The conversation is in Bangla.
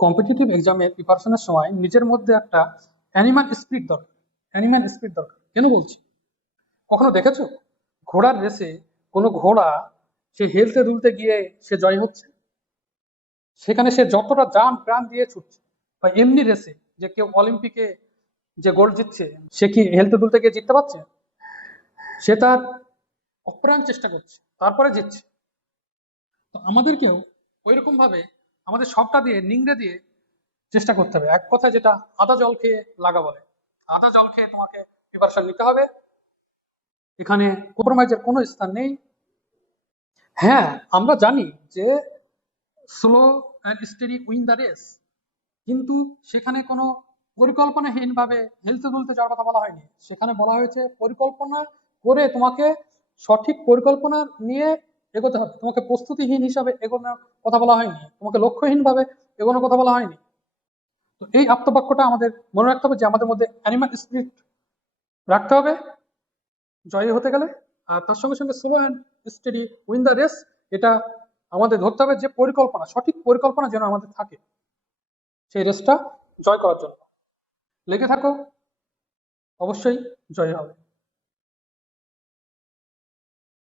কম্পিটিটিভ এক্সামের প্রিপারেশনের সময় নিজের মধ্যে একটা অ্যানিমাল স্পিরিট দরকার। অ্যানিমাল স্পিরিট দরকার কেন বলছি, কখনো দেখেছো ঘোড়ার রেসে কোনো ঘোড়া সে হেলতে দুলতে গিয়ে সে জয় হচ্ছে? সেখানে সে যতটা জান প্রাণ দিয়ে ছুটছে, বা এমনি রেসে যে কেউ অলিম্পিকে যে গোল্ড জিতছে সে কি হেলতে দুলতে গিয়ে জিততে পারছে? সে তার অপ্রাণ চেষ্টা করছে তারপরে জিতছে। তো আমাদেরকেও ওইরকম ভাবে আমাদের সবটা দিয়ে নিংড়ে দিয়ে চেষ্টা করতে হবে। এক কথা যেটা আদা জল খেয়ে লাগা বলে, আদা জল খেয়ে তোমাকে প্রিপারেশন নিতে হবে। এখানে কম্প্রোমাইজের কোনো স্থান নেই। হ্যাঁ, আমরা জানি যে slow and steady win the race, কিন্তু সেখানে কোনো পরিকল্পনাহীন ভাবে হেলতে দুলতে যাওয়ার কথা বলা হয়নি। সেখানে বলা হয়েছে পরিকল্পনা করে তোমাকে সঠিক পরিকল্পনা নিয়ে এগোতে হবে। তোমাকে প্রস্তুতিহীন হিসাবে এগোনোর কথা বলা হয়নি, তোমাকে লক্ষ্যহীন ভাবে এগোনোর কথা বলা হয়নি। তো এই আপ্তবাক্যটা আমাদের মনে রাখতে হবে যে আমাদের মধ্যে অ্যানিমাল স্পিরিট রাখতে হবে জয়ী হতে গেলে। আর তার সঙ্গে সঙ্গে slow and steady win the race, এটা আমাদের ধরতে হবে যে পরিকল্পনা, সঠিক পরিকল্পনা যেন আমাদের থাকে সেই রেসটা জয় করার জন্য। লেগে থাকো, অবশ্যই জয় হবে।